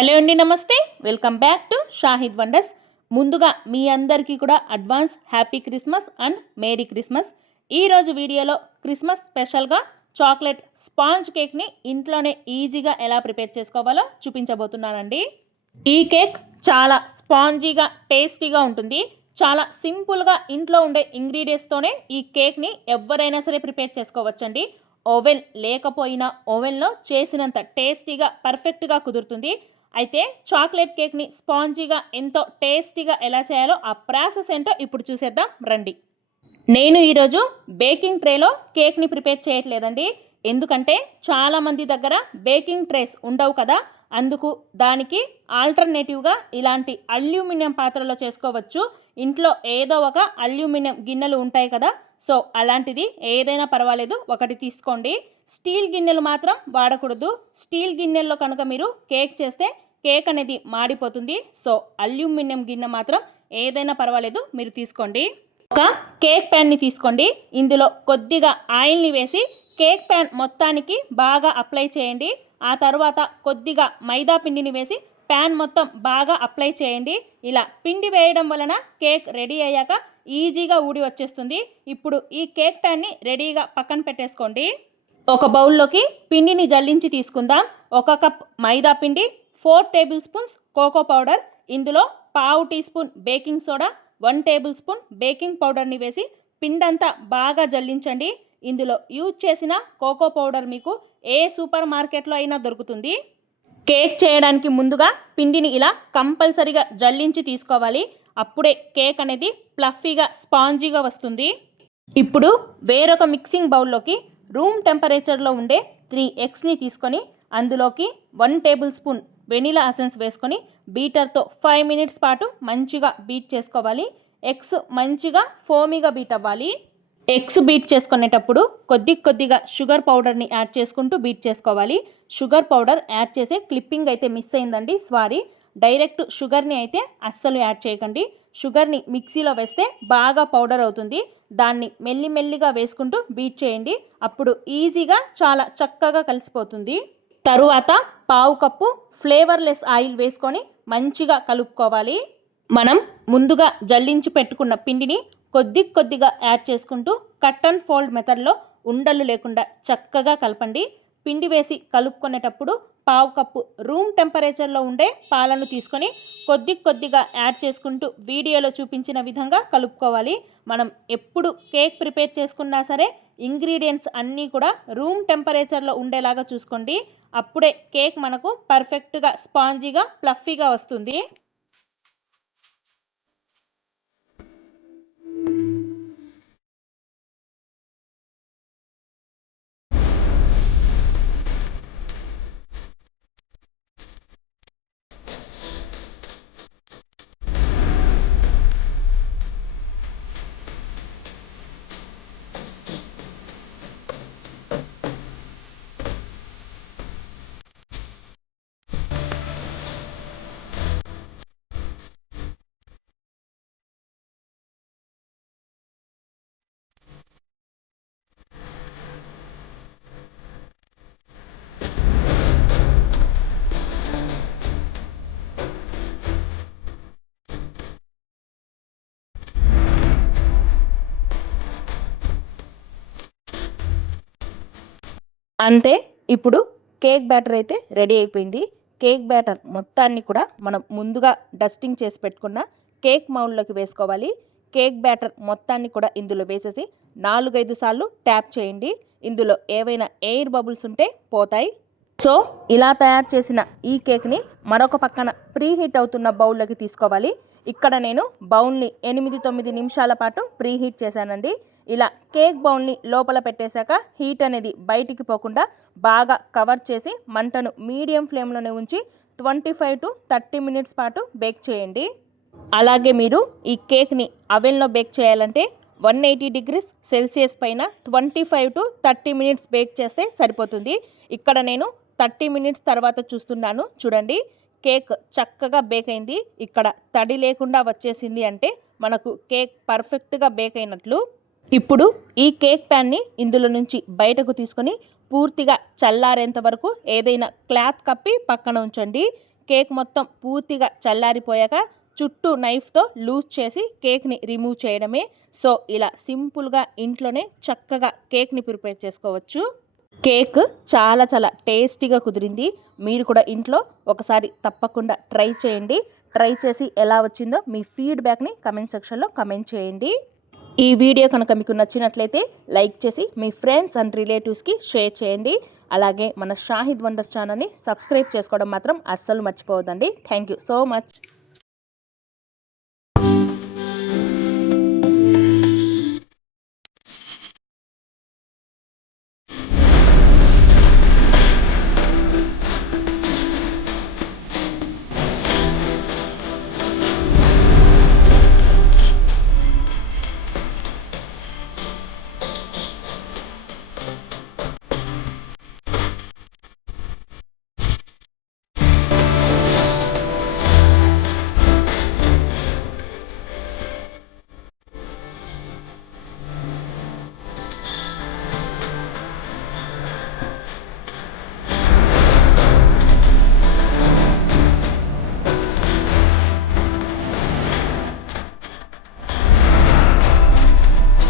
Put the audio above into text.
Hello అండి, నమస్తే. Welcome back to Shahid wonders. ముందుగా మీ అందరికీ కూడా advance happy Christmas and merry Christmas. ఈరోజు వీడియోలో క్రిస్మస్ స్పెషల్గా చాక్లెట్ స్పాంజ్ కేక్ని ఇంట్లోనే ఈజీగా ఎలా ప్రిపేర్ చేసుకోవాలో చూపించబోతున్నానండి. ఈ కేక్ చాలా స్పాంజీగా టేస్టీగా ఉంటుంది. చాలా సింపుల్గా ఇంట్లో ఉండే ఇంగ్రీడియంట్స్తోనే ఈ కేక్ని ఎవరైనా సరే ప్రిపేర్ చేసుకోవచ్చండి. ఓవెన్ లేకపోయినా ఓవెన్లో చేసినంత టేస్టీగా పర్ఫెక్ట్గా కుదురుతుంది. అయితే చాక్లెట్ కేక్ని స్పాంజీగా ఎంతో టేస్టీగా ఎలా చేయాలో ఆ ప్రాసెస్ ఏంటో ఇప్పుడు చూసేద్దాం రండి. నేను ఈరోజు బేకింగ్ ట్రేలో కేక్ని ప్రిపేర్ చేయట్లేదండి. ఎందుకంటే చాలామంది దగ్గర బేకింగ్ ట్రేస్ ఉండవు కదా, అందుకు దానికి ఆల్టర్నేటివ్గా ఇలాంటి అల్యూమినియం పాత్రలో చేసుకోవచ్చు. ఇంట్లో ఏదో ఒక అల్యూమినియం గిన్నెలు ఉంటాయి కదా, సో అలాంటిది ఏదైనా పర్వాలేదు, ఒకటి తీసుకోండి. స్టీల్ గిన్నెలు మాత్రం వాడకూడదు. స్టీల్ గిన్నెల్లో కనుక మీరు కేక్ చేస్తే కేక్ అనేది మాడిపోతుంది. సో అల్యూమినియం గిన్నె మాత్రం ఏదైనా పర్వాలేదు, మీరు తీసుకోండి. ఒక కేక్ ప్యాన్ని తీసుకోండి. ఇందులో కొద్దిగా ఆయిల్ని వేసి కేక్ ప్యాన్ మొత్తానికి బాగా అప్లై చేయండి. ఆ తర్వాత కొద్దిగా మైదా పిండిని వేసి ప్యాన్ మొత్తం బాగా అప్లై చేయండి. ఇలా పిండి వేయడం వలన కేక్ రెడీ అయ్యాక ఈజీగా ఊడి వచ్చేస్తుంది. ఇప్పుడు ఈ కేక్ ప్యాన్ని రెడీగా పక్కన పెట్టేసుకోండి. ఒక బౌల్లోకి పిండిని జల్లించి తీసుకుందాం. 1 కప్ మైదా పిండి, 4 టేబుల్ స్పూన్స్ కోకో పౌడర్, ఇందులో పావు teaspoon baking soda, 1 tablespoon baking పౌడర్ని వేసి పిండంతా బాగా జల్లించండి. ఇందులో యూజ్ చేసిన కోకో పౌడర్ మీకు ఏ సూపర్ మార్కెట్లో అయినా దొరుకుతుంది. కేక్ చేయడానికి ముందుగా పిండిని ఇలా కంపల్సరీగా జల్లించి తీసుకోవాలి. అప్పుడే కేక్ అనేది ప్లఫీగా స్పాంజీగా వస్తుంది. ఇప్పుడు వేరొక మిక్సింగ్ బౌల్లోకి రూమ్ టెంపరేచర్లో ఉండే 3 ఎగ్స్ని తీసుకొని అందులోకి 1 టేబుల్ స్పూన్ వెనిలా ఎసెన్స్ వేసుకొని బీటర్తో 5 మినిట్స్ పాటు మంచిగా బీట్ చేసుకోవాలి. ఎగ్స్ మంచిగా ఫోమీగా బీట్ అవ్వాలి. ఎగ్స్ బీట్ చేసుకునేటప్పుడు కొద్దిగా షుగర్ పౌడర్ని యాడ్ చేసుకుంటూ బీట్ చేసుకోవాలి. షుగర్ పౌడర్ యాడ్ చేసే క్లిప్పింగ్ అయితే మిస్ అయిందండి, సారీ. డైరెక్ట్ షుగర్ని అయితే అస్సలు యాడ్ చేయకండి. షుగర్ని మిక్సీలో వేస్తే బాగా పౌడర్ అవుతుంది. దాన్ని మెల్లిమెల్లిగా వేసుకుంటూ బీట్ చేయండి. అప్పుడు ఈజీగా చాలా చక్కగా కలిసిపోతుంది. తరువాత పావు కప్పు ఫ్లేవర్లెస్ ఆయిల్ వేసుకొని మంచిగా కలుపుకోవాలి. మనం ముందుగా జల్లించి పెట్టుకున్న పిండిని కొద్దిగా యాడ్ చేసుకుంటూ కట్ అండ్ ఫోల్డ్ మెథడ్లో ఉండలు లేకుండా చక్కగా కలపండి. పిండి వేసి కలుపుకునేటప్పుడు పావు కప్పు రూమ్ టెంపరేచర్లో ఉండే పాలను తీసుకొని కొద్దిగా యాడ్ చేసుకుంటూ వీడియోలో చూపించిన విధంగా కలుపుకోవాలి. మనం ఎప్పుడు కేక్ ప్రిపేర్ చేసుకున్నా సరే ఇంగ్రీడియంట్స్ అన్నీ కూడా రూమ్ టెంపరేచర్లో ఉండేలాగా చూసుకోండి. అప్పుడే కేక్ మనకు పర్ఫెక్ట్గా స్పాంజీగా ప్లఫీగా వస్తుంది. అంతే, ఇప్పుడు కేక్ బ్యాటర్ అయితే రెడీ అయిపోయింది. కేక్ బ్యాటర్ మొత్తాన్ని కూడా మనం ముందుగా డస్టింగ్ చేసి పెట్టుకున్న కేక్ మౌల్డ్లోకి వేసుకోవాలి. కేక్ బ్యాటర్ మొత్తాన్ని కూడా ఇందులో వేసేసి 4-5 సార్లు ట్యాప్ చేయండి. ఇందులో ఏవైనా ఎయిర్ బబుల్స్ ఉంటే పోతాయి. సో ఇలా తయారు చేసిన ఈ కేక్ని మరొక పక్కన ప్రీహీట్ అవుతున్న బౌల్లోకి తీసుకోవాలి. ఇక్కడ నేను బౌల్ని 8-9 నిమిషాల పాటు ప్రీహీట్ చేశానండి. ఇలా కేక్ బౌల్ని లోపల పెట్టేశాక హీట్ అనేది బయటికి పోకుండా బాగా కవర్ చేసి మంటను మీడియం ఫ్లేమ్లోనే ఉంచి 25-30 మినిట్స్ పాటు బేక్ చేయండి. అలాగే మీరు ఈ కేక్ని అవెన్లో బేక్ చేయాలంటే 180 డిగ్రీస్ సెల్సియస్ పైన 25-30 మినిట్స్ బేక్ చేస్తే సరిపోతుంది. ఇక్కడ నేను 30 మినిట్స్ తర్వాత చూస్తున్నాను, చూడండి కేక్ చక్కగా బేక్ అయింది. ఇక్కడ తడి లేకుండా వచ్చేసింది అంటే మనకు కేక్ పర్ఫెక్ట్గా బేక్ అయినట్లు. ఇప్పుడు ఈ కేక్ ప్యాన్ని ఇందులో నుంచి బయటకు తీసుకొని పూర్తిగా చల్లారేంత వరకు ఏదైనా క్లాత్ కప్పి పక్కన ఉంచండి. కేక్ మొత్తం పూర్తిగా చల్లారిపోయాక చుట్టూ నైఫ్తో లూజ్ చేసి కేక్ని రిమూవ్ చేయడమే. సో ఇలా సింపుల్గా ఇంట్లోనే చక్కగా కేక్ని ప్రిపేర్ చేసుకోవచ్చు. కేక్ చాలా చాలా టేస్టీగా కుదిరింది. మీరు కూడా ఇంట్లో ఒకసారి తప్పకుండా ట్రై చేయండి. ట్రై చేసి ఎలా వచ్చిందో మీ ఫీడ్బ్యాక్ని కమెంట్ సెక్షన్లో కమెంట్ చేయండి. ఈ వీడియో కనుక మీకు నచ్చినట్లయితే లైక్ చేసి మీ ఫ్రెండ్స్ అండ్ రిలేటివ్స్కి షేర్ చేయండి. అలాగే మన షాహిద్ వండర్స్ ఛానల్ని సబ్స్క్రైబ్ చేసుకోవడం మాత్రం అస్సలు మర్చిపోవద్దండి. Thank you so much.